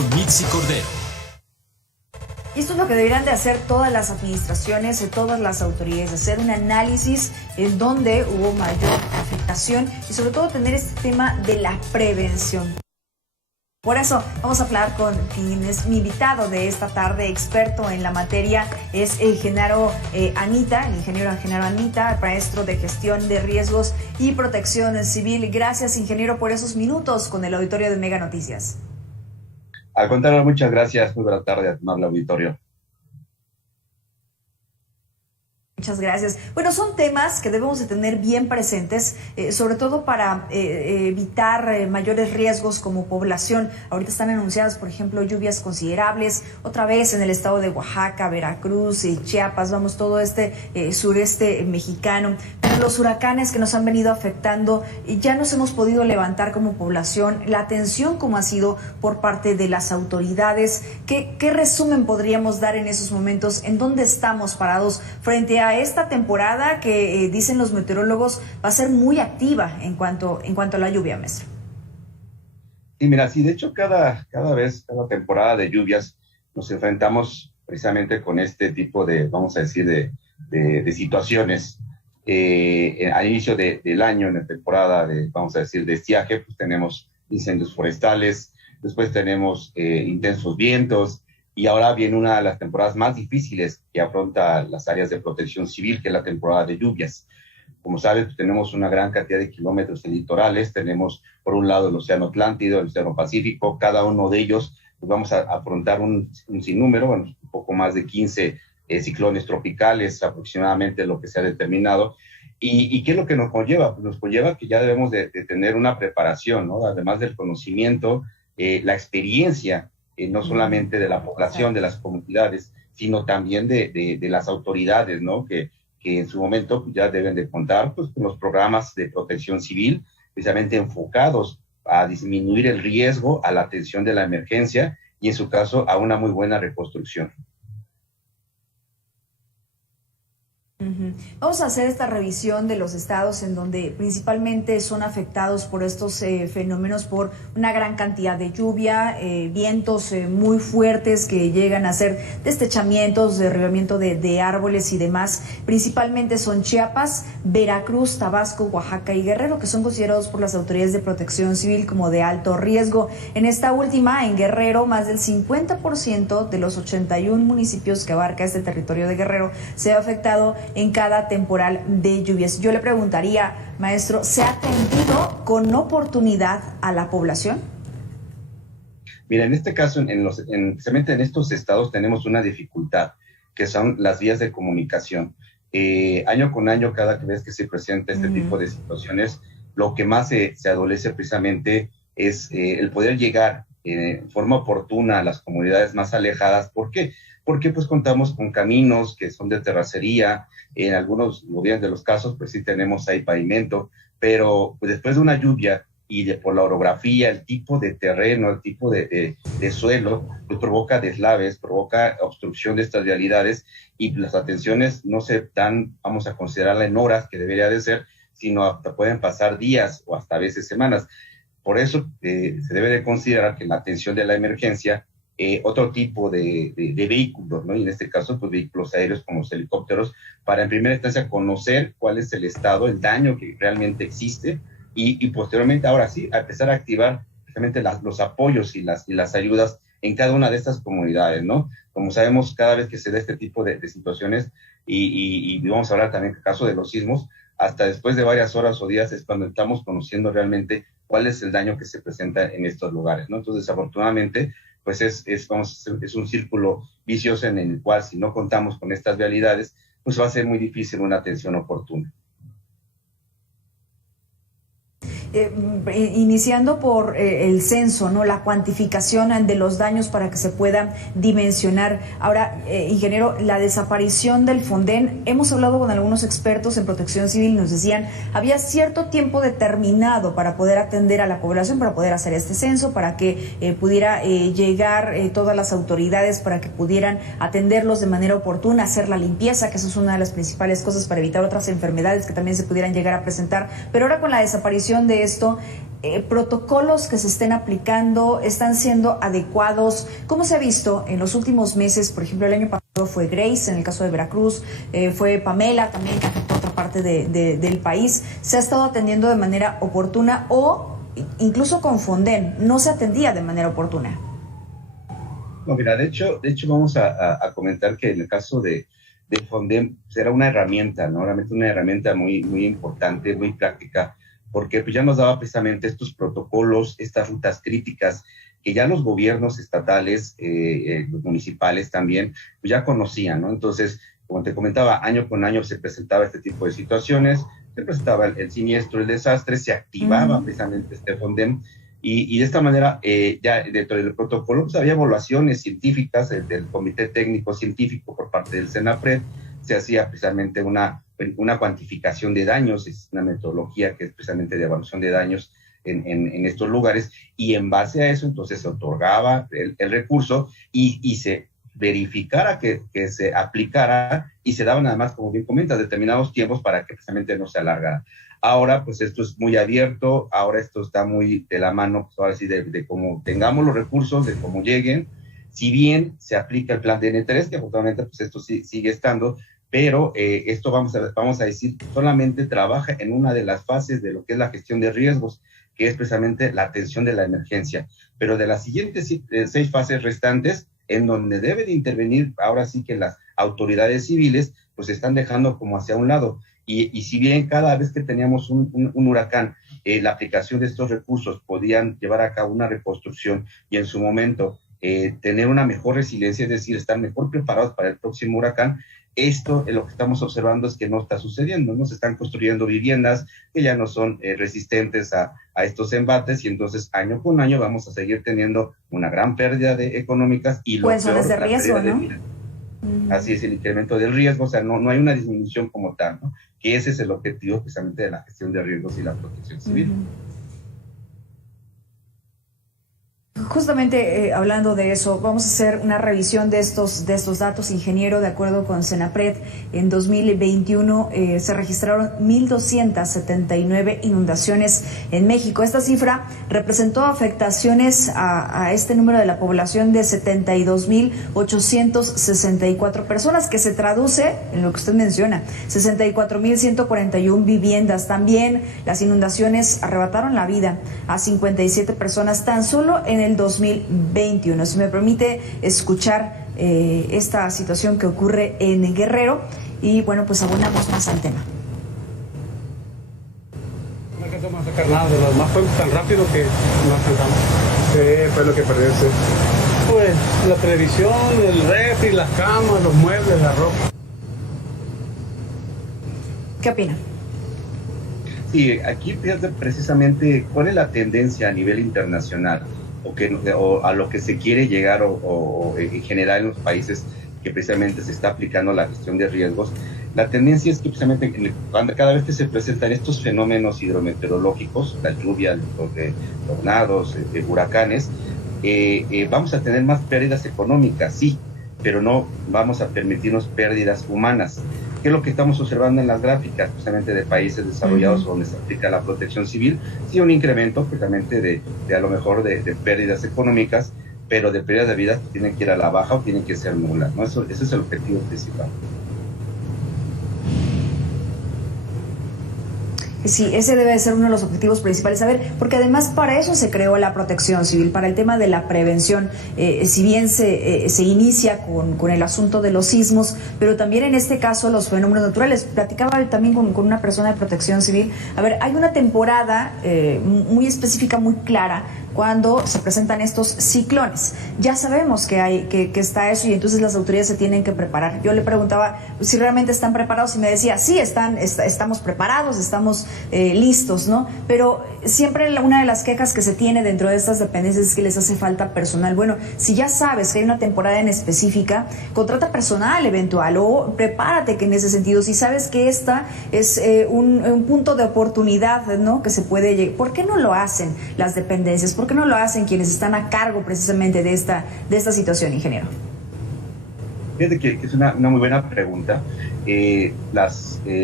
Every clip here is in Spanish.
con Mitzi Cordero. Y esto es lo que deberían de hacer todas las administraciones, todas las autoridades, hacer un análisis en donde hubo mayor afectación y sobre todo tener este tema de la prevención. Por eso vamos a hablar con quien es mi invitado de esta tarde, experto en la materia, es el ingeniero Anita, maestro de gestión de riesgos y protección civil. Gracias, ingeniero, por esos minutos con el auditorio de Mega Noticias. Al contrario, muchas gracias. Muy buena tarde a tomar el auditorio. Muchas gracias. Bueno, son temas que debemos de tener bien presentes, sobre todo para evitar mayores riesgos como población. Ahorita están anunciadas, por ejemplo, lluvias considerables, otra vez en el estado de Oaxaca, Veracruz, Chiapas, vamos, todo este sureste mexicano. Los huracanes que nos han venido afectando, ya nos hemos podido levantar como población, la atención como ha sido por parte de las autoridades. ¿Qué resumen podríamos dar en esos momentos? ¿En dónde estamos parados frente a esta temporada que dicen los meteorólogos va a ser muy activa en cuanto a la lluvia, maestro? Sí, mira, sí, de hecho cada temporada de lluvias nos enfrentamos precisamente con este tipo de, vamos a decir, de situaciones. Al inicio del año, en la temporada vamos a decir, de estiaje, pues tenemos incendios forestales, después tenemos intensos vientos, y ahora viene una de las temporadas más difíciles que afronta las áreas de protección civil, que es la temporada de lluvias. Como sabes, pues tenemos una gran cantidad de kilómetros de litorales, tenemos por un lado el Océano Atlántico, el Océano Pacífico, cada uno de ellos pues vamos a afrontar un sinnúmero, bueno, un poco más de 15 ciclones tropicales aproximadamente, lo que se ha determinado. ¿Y qué es lo que nos conlleva? Pues nos conlleva que ya debemos de tener una preparación, ¿no? Además del conocimiento, la experiencia, no solamente de la población, de las comunidades, sino también de las autoridades, ¿no? Que en su momento pues, ya deben de contar pues, con los programas de protección civil, precisamente enfocados a disminuir el riesgo, a la atención de la emergencia y, en su caso, a una muy buena reconstrucción. Vamos a hacer esta revisión de los estados en donde principalmente son afectados por estos fenómenos, por una gran cantidad de lluvia, vientos muy fuertes que llegan a hacer destechamientos, derribamiento de árboles y demás. Principalmente son Chiapas, Veracruz, Tabasco, Oaxaca y Guerrero, que son considerados por las autoridades de protección civil como de alto riesgo. En esta última, en Guerrero, más del 50% de los 81 municipios que abarca este territorio de Guerrero se ha afectado en cada temporal de lluvias. Yo le preguntaría, maestro, ¿se ha atendido con oportunidad a la población? Mira, en este caso, precisamente en estos estados tenemos una dificultad, que son las vías de comunicación. Año con año, cada vez que se presenta este tipo de situaciones, lo que más se adolece precisamente es el poder llegar en forma oportuna a las comunidades más alejadas. ¿Por qué? Porque pues contamos con caminos que son de terracería, en algunos de los casos pues sí tenemos ahí pavimento, pero pues después de una lluvia y por la orografía, el tipo de terreno, el tipo de suelo, pues provoca deslaves, provoca obstrucción de estas vialidades y las atenciones no se dan, vamos a considerarla en horas que debería de ser, sino hasta pueden pasar días o hasta a veces semanas. Por eso se debe de considerar que en la atención de la emergencia otro tipo de vehículos, ¿no? Y en este caso, pues vehículos aéreos como los helicópteros, para en primera instancia conocer cuál es el estado, el daño que realmente existe y posteriormente, ahora sí, a empezar a activar precisamente los apoyos y las ayudas en cada una de estas comunidades, ¿no? Como sabemos, cada vez que se da este tipo de situaciones, y vamos a hablar también del caso de los sismos, hasta después de varias horas o días es cuando estamos conociendo realmente cuál es el daño que se presenta en estos lugares, ¿no? Entonces, desafortunadamente, pues es un círculo vicioso en el cual si no contamos con estas vialidades, pues va a ser muy difícil una atención oportuna. Iniciando por el censo, ¿no? La cuantificación de los daños para que se puedan dimensionar. Ahora, ingeniero, la desaparición del Fonden, hemos hablado con algunos expertos en protección civil, nos decían, había cierto tiempo determinado para poder atender a la población, para poder hacer este censo, para que pudiera llegar todas las autoridades, para que pudieran atenderlos de manera oportuna, hacer la limpieza, que eso es una de las principales cosas para evitar otras enfermedades que también se pudieran llegar a presentar. Pero ahora con la desaparición de esto, protocolos que se estén aplicando están siendo adecuados. ¿Cómo se ha visto en los últimos meses? Por ejemplo, el año pasado fue Grace en el caso de Veracruz, fue Pamela también, que afectó a otra parte del país. ¿Se ha estado atendiendo de manera oportuna o incluso con Fonden no se atendía de manera oportuna? No, mira, de hecho vamos a comentar que en el caso de Fonden era una herramienta, ¿no? Realmente una herramienta muy, muy importante, muy práctica, porque pues ya nos daba precisamente estos protocolos, estas rutas críticas que ya los gobiernos estatales, los municipales también, pues ya conocían, ¿no? Entonces, como te comentaba, año con año se presentaba este tipo de situaciones, se presentaba el siniestro, el desastre, se activaba precisamente este Fonden, y de esta manera, ya dentro del protocolo, pues había evaluaciones científicas del Comité Técnico Científico por parte del CENAPRED, se hacía precisamente una cuantificación de daños, es una metodología que es precisamente de evaluación de daños en estos lugares, y en base a eso entonces se otorgaba el recurso y se verificara que se aplicara, y se daban además, como bien comentas, determinados tiempos para que precisamente no se alargara. Ahora, pues esto es muy abierto, ahora esto está muy de la mano, pues ahora sí, de cómo tengamos los recursos, de cómo lleguen. Si bien se aplica el plan de N3, que justamente pues esto sí, sigue estando, pero esto vamos a decir, solamente trabaja en una de las fases de lo que es la gestión de riesgos, que es precisamente la atención de la emergencia. Pero de las siguientes 6 fases restantes, en donde debe de intervenir, ahora sí que las autoridades civiles, pues se están dejando como hacia un lado. Y si bien cada vez que teníamos un huracán, la aplicación de estos recursos podían llevar a cabo una reconstrucción y en su momento tener una mejor resiliencia, es decir, estar mejor preparados para el próximo huracán, esto lo que estamos observando es que no está sucediendo, no se están construyendo viviendas que ya no son resistentes a estos embates, y entonces año con año vamos a seguir teniendo una gran pérdida económicas y pues zonas de riesgo, ¿no? Así es, el incremento del riesgo, o sea, no hay una disminución como tal, ¿no? Que ese es el objetivo precisamente de la gestión de riesgos y la protección civil. Justamente hablando de eso, vamos a hacer una revisión de estos datos, ingeniero. De acuerdo con CENAPRED, en 2021 se registraron 1,279 inundaciones en México. Esta cifra representó afectaciones a este número de la población de 72,864 personas, que se traduce en lo que usted menciona, 64,141 viviendas. También las inundaciones arrebataron la vida a 57 personas tan solo en el 2021. Si me permite escuchar esta situación que ocurre en Guerrero, y bueno, pues abonamos más al tema. No alcanzamos a sacar nada de los más, fue tan rápido que no alcanzamos. ¿Qué fue lo que perdió usted? Pues la televisión, el refri, las camas, los muebles, la ropa. ¿Qué opina? Sí, aquí fíjate precisamente cuál es la tendencia a nivel internacional, o a lo que se quiere llegar, o en general en los países que precisamente se está aplicando la gestión de riesgos. La tendencia es que precisamente cada vez que se presentan estos fenómenos hidrometeorológicos, las lluvias, los tornados, huracanes, vamos a tener más pérdidas económicas, sí, pero no vamos a permitirnos pérdidas humanas, que es lo que estamos observando en las gráficas, precisamente de países desarrollados donde se aplica la protección civil. Sí, un incremento precisamente de a lo mejor de pérdidas económicas, pero de pérdidas de vidas que tienen que ir a la baja o tienen que ser nulas, ¿no? Ese es el objetivo principal. Sí, ese debe de ser uno de los objetivos principales. A ver, porque además para eso se creó la protección civil, para el tema de la prevención. Si bien se inicia con el asunto de los sismos, pero también en este caso los fenómenos naturales. Platicaba también con una persona de protección civil. A ver, hay una temporada muy específica, muy clara, cuando se presentan estos ciclones. Ya sabemos que está eso, y entonces las autoridades se tienen que preparar. Yo le preguntaba si realmente están preparados, y me decía, sí, estamos preparados, estamos listos, ¿no? Pero siempre una de las quejas que se tiene dentro de estas dependencias es que les hace falta personal. Bueno, si ya sabes que hay una temporada en específica, contrata personal eventual, o prepárate que en ese sentido, si sabes que esta es un punto de oportunidad, ¿no?, que se puede llegar. ¿Por qué no lo hacen las dependencias? ¿Por qué no lo hacen quienes están a cargo precisamente de esta situación, ingeniero? Fíjate que es una muy buena pregunta.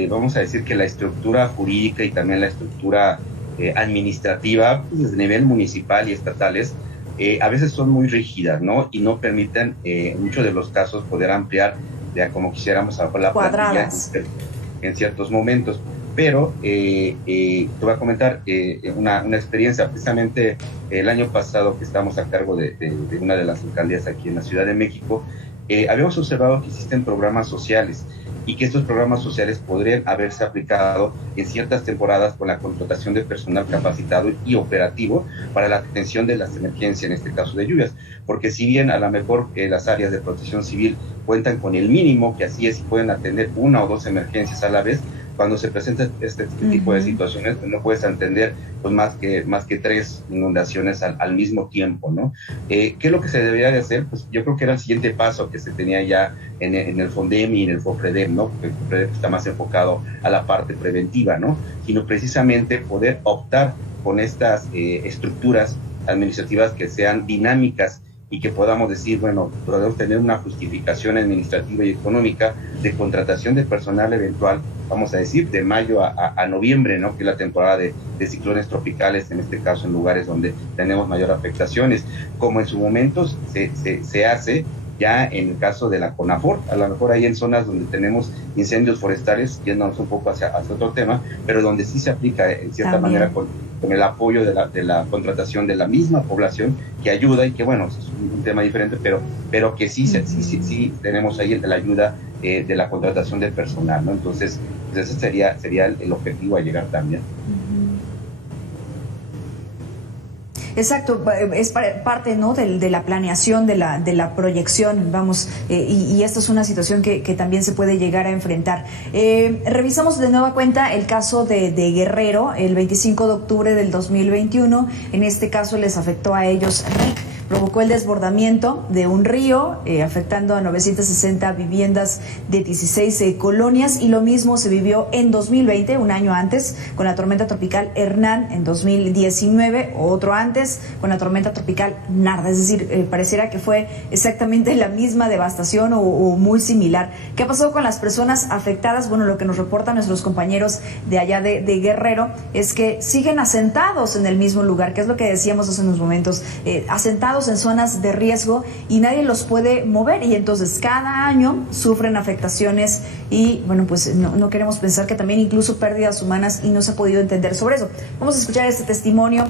Vamos a decir que la estructura jurídica y también la estructura administrativa, pues, desde nivel municipal y estatales, a veces son muy rígidas, ¿no? Y no permiten, en muchos de los casos, poder ampliar ya como quisiéramos a la plantilla en ciertos momentos. Pero te voy a comentar una experiencia. Precisamente el año pasado que estábamos a cargo de una de las alcaldías aquí en la Ciudad de México, habíamos observado que existen programas sociales y que estos programas sociales podrían haberse aplicado en ciertas temporadas con la contratación de personal capacitado y operativo para la atención de las emergencias, en este caso de lluvias, porque si bien a lo mejor las áreas de protección civil cuentan con el mínimo, que así es, y pueden atender 1 o 2 emergencias a la vez, cuando se presenta este tipo de situaciones, pues no puedes atender pues más que 3 inundaciones al mismo tiempo, ¿no? ¿Qué es lo que se debería de hacer? Pues yo creo que era el siguiente paso que se tenía ya en el FONDEM y en el FOPREDEM, ¿no? Porque el FOPREDEM está más enfocado a la parte preventiva, ¿no? Sino precisamente poder optar con estas estructuras administrativas que sean dinámicas y que podamos decir, bueno, podemos tener una justificación administrativa y económica de contratación de personal eventual, vamos a decir, de mayo a noviembre, ¿no? Que es la temporada de ciclones tropicales, en este caso en lugares donde tenemos mayor afectaciones, como en su momento se hace ya en el caso de la CONAFOR, a lo mejor hay en zonas donde tenemos incendios forestales, yéndonos un poco hacia otro tema, pero donde sí se aplica en cierta manera con el apoyo de la contratación de la misma población que ayuda, y que bueno, es un tema diferente, pero que sí tenemos ahí la ayuda de la contratación de personal, ¿no? Entonces, pues ese sería el objetivo a llegar también. Exacto, es parte, ¿no?, de la planeación, de la proyección, vamos, y esta es una situación que también se puede llegar a enfrentar. Revisamos de nueva cuenta el caso de Guerrero, el 25 de octubre del 2021, en este caso les afectó a ellos provocó el desbordamiento de un río, afectando a 960 viviendas de 16 colonias, y lo mismo se vivió en 2020, un año antes, con la tormenta tropical Hernán, en 2019, otro antes, con la tormenta tropical Narda. Es decir, pareciera que fue exactamente la misma devastación o muy similar. ¿Qué ha pasado con las personas afectadas? Bueno, lo que nos reportan nuestros compañeros de allá de Guerrero es que siguen asentados en el mismo lugar, que es lo que decíamos hace unos momentos, asentados en zonas de riesgo y nadie los puede mover, y entonces cada año sufren afectaciones y bueno, pues no queremos pensar que también incluso pérdidas humanas, y no se ha podido entender sobre eso. Vamos a escuchar este testimonio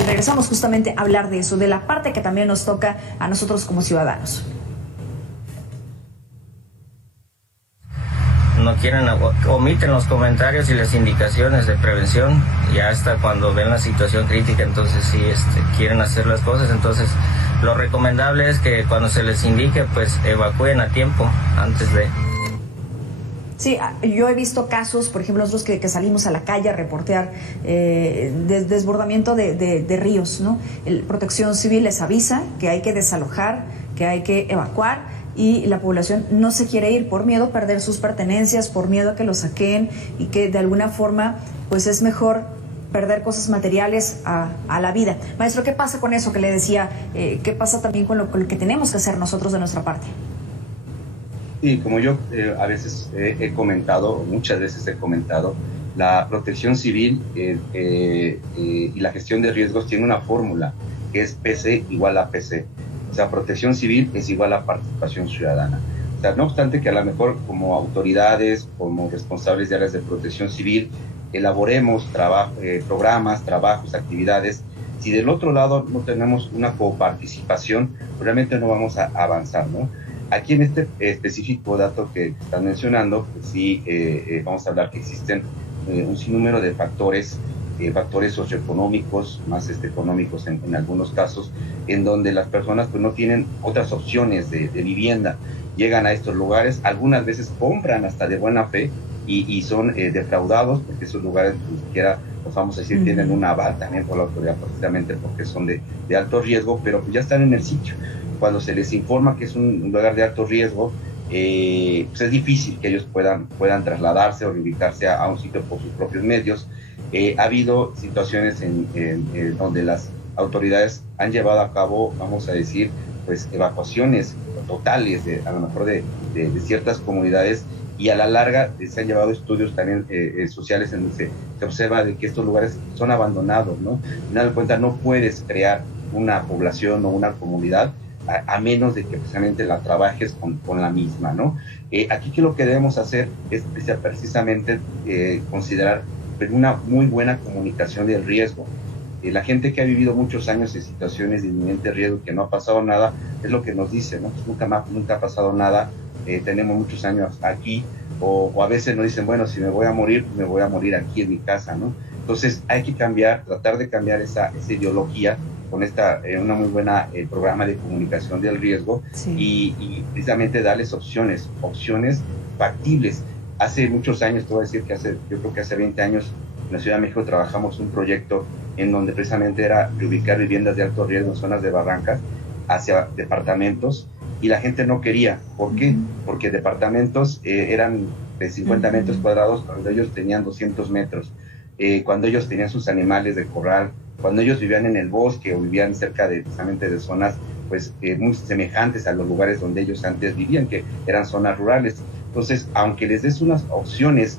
y regresamos justamente a hablar de eso, de la parte que también nos toca a nosotros como ciudadanos. No quieren, omiten los comentarios y las indicaciones de prevención, ya hasta cuando ven la situación crítica, entonces sí quieren hacer las cosas. Entonces lo recomendable es que cuando se les indique, pues evacúen a tiempo antes de... Sí, yo he visto casos, por ejemplo, nosotros que salimos a la calle a reportear desbordamiento de ríos, ¿no? Protección Civil les avisa que hay que desalojar, que hay que evacuar, y la población no se quiere ir por miedo a perder sus pertenencias, por miedo a que lo saqueen, y que de alguna forma pues es mejor perder cosas materiales a la vida. Maestro, ¿qué pasa con eso que le decía? ¿Qué pasa también con lo que tenemos que hacer nosotros de nuestra parte? Y como yo a veces he comentado, muchas veces he comentado, la protección civil y la gestión de riesgos tiene una fórmula, que es PC igual a PC. O sea, protección civil es igual a participación ciudadana. O sea, no obstante que a lo mejor como autoridades, como responsables de áreas de protección civil, elaboremos programas, trabajos, actividades, si del otro lado no tenemos una coparticipación, realmente no vamos a avanzar, ¿no? Aquí en este específico dato que están mencionando, pues sí, vamos a hablar que existen un sinnúmero de factores socioeconómicos, más económicos en algunos casos, en donde las personas pues no tienen otras opciones de vivienda. Llegan a estos lugares, algunas veces compran hasta de buena fe y son defraudados, porque esos lugares ni siquiera, pues vamos a decir, tienen un aval también por la autoridad, precisamente porque son de alto riesgo, pero pues ya están en el sitio. Cuando se les informa que es un lugar de alto riesgo, pues es difícil que ellos puedan trasladarse o ubicarse a un sitio por sus propios medios. Ha habido situaciones en donde las autoridades han llevado a cabo, vamos a decir, pues evacuaciones totales a lo mejor de ciertas comunidades, y a la larga se han llevado estudios también sociales en donde se observa de que estos lugares son abandonados, ¿no? Al final de cuentas no puedes crear una población o una comunidad a menos de que precisamente la trabajes con la misma, ¿no? Aquí que lo que debemos hacer es precisamente considerar una muy buena comunicación del riesgo. La gente que ha vivido muchos años en situaciones de inminente riesgo, que no ha pasado nada, es lo que nos dice, ¿no? Pues nunca ha pasado nada, tenemos muchos años aquí, o a veces nos dicen, bueno, si me voy a morir aquí en mi casa, ¿no? Entonces hay que tratar de cambiar esa ideología con una muy buena programa de comunicación del riesgo, sí. y precisamente darles opciones factibles. Hace muchos años, te voy a decir que yo creo que hace 20 años, en la Ciudad de México trabajamos un proyecto en donde precisamente era reubicar viviendas de alto riesgo en zonas de barrancas hacia departamentos, y la gente no quería. ¿Por qué? Porque departamentos eran de 50 metros cuadrados cuando ellos tenían 200 metros, cuando ellos tenían sus animales de corral, cuando ellos vivían en el bosque o vivían cerca precisamente de zonas pues muy semejantes a los lugares donde ellos antes vivían, que eran zonas rurales. Entonces, aunque les des unas opciones,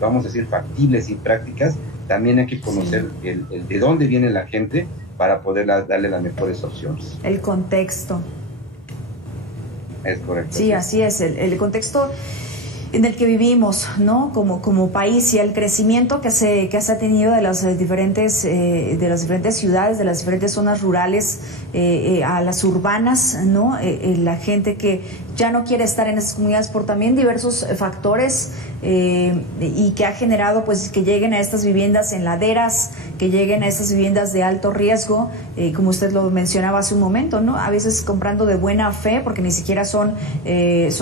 vamos a decir, factibles y prácticas, también hay que conocer el de dónde viene la gente para poder darle las mejores opciones. El contexto. Es correcto. Sí, así es, el contexto en el que vivimos, ¿no? Como país, y el crecimiento que se ha tenido de las diferentes ciudades, de las diferentes zonas rurales a las urbanas, ¿no? La gente que ya no quiere estar en esas comunidades por también diversos factores, y que ha generado pues que lleguen a estas viviendas en laderas, que lleguen a estas viviendas de alto riesgo, como usted lo mencionaba hace un momento, ¿no? A veces comprando de buena fe, porque ni siquiera son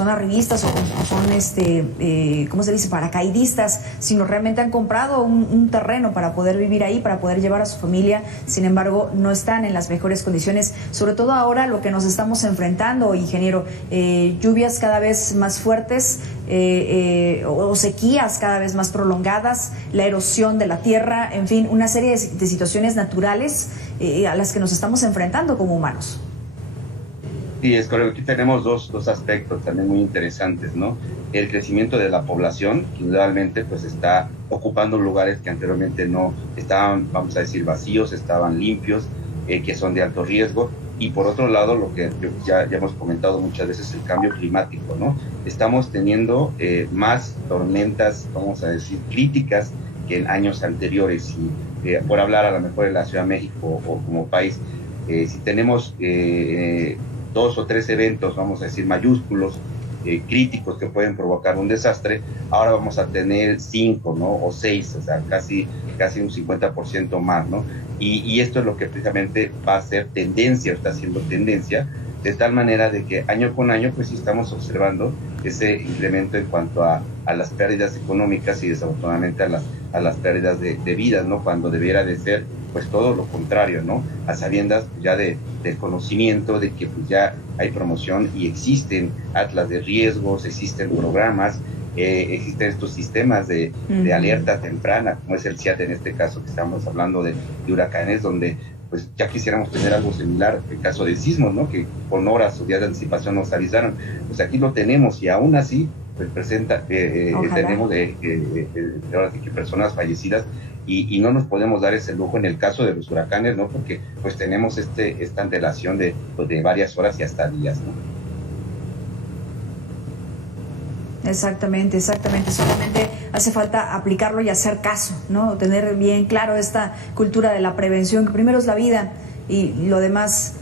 arribistas o son ¿cómo se dice? Paracaidistas, sino realmente han comprado un terreno para poder vivir ahí, para poder llevar a su familia. Sin embargo, no están en las mejores condiciones, sobre todo ahora lo que nos estamos enfrentando, ingeniero, lluvias cada vez más fuertes, o sequías cada vez más prolongadas, la erosión de la tierra, en fin, una serie de situaciones naturales a las que nos estamos enfrentando como humanos. Sí, es correcto. Aquí tenemos dos aspectos también muy interesantes, ¿no? El crecimiento de la población, que indudablemente pues está ocupando lugares que anteriormente no estaban, vamos a decir, vacíos, estaban limpios, que son de alto riesgo. Y por otro lado, lo que ya hemos comentado muchas veces, el cambio climático, ¿no? Estamos teniendo más tormentas, vamos a decir, críticas que en años anteriores. Y por hablar a lo mejor de la Ciudad de México o como país, si tenemos 2 o 3 eventos, vamos a decir, mayúsculos, críticos que pueden provocar un desastre, ahora vamos a tener 5, ¿no? O 6, o sea, casi un 50% más, ¿no? Y esto es lo que precisamente va a ser tendencia, o está haciendo tendencia, de tal manera de que año con año, pues sí estamos observando ese incremento en cuanto a las pérdidas económicas y desafortunadamente a las pérdidas de vidas, ¿no? Cuando debiera de ser, pues todo lo contrario, ¿no? A sabiendas ya del conocimiento de que pues ya hay promoción y existen atlas de riesgos, existen programas, existen estos sistemas de alerta temprana, como es el CIAT en este caso que estamos hablando de huracanes, donde pues ya quisiéramos tener algo similar en caso de sismos, ¿no? Que con horas o días de anticipación nos avisaron. Pues aquí lo tenemos y aún así pues tenemos ahora sí que personas fallecidas y no nos podemos dar ese lujo en el caso de los huracanes, ¿no? Porque pues tenemos esta antelación de varias horas y hasta días, ¿no? Exactamente. Solamente hace falta aplicarlo y hacer caso, ¿no? Tener bien claro esta cultura de la prevención, que primero es la vida y lo demás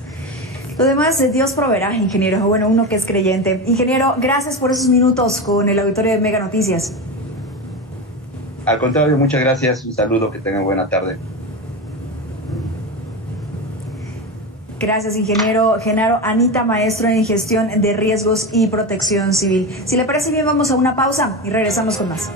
Dios proveerá, ingeniero. Bueno, uno que es creyente. Ingeniero, gracias por esos minutos con el auditorio de Mega Noticias. Al contrario, muchas gracias. Un saludo, que tengan buena tarde. Gracias, ingeniero Genaro. Anita, maestro en gestión de riesgos y protección civil. Si le parece bien, vamos a una pausa y regresamos con más.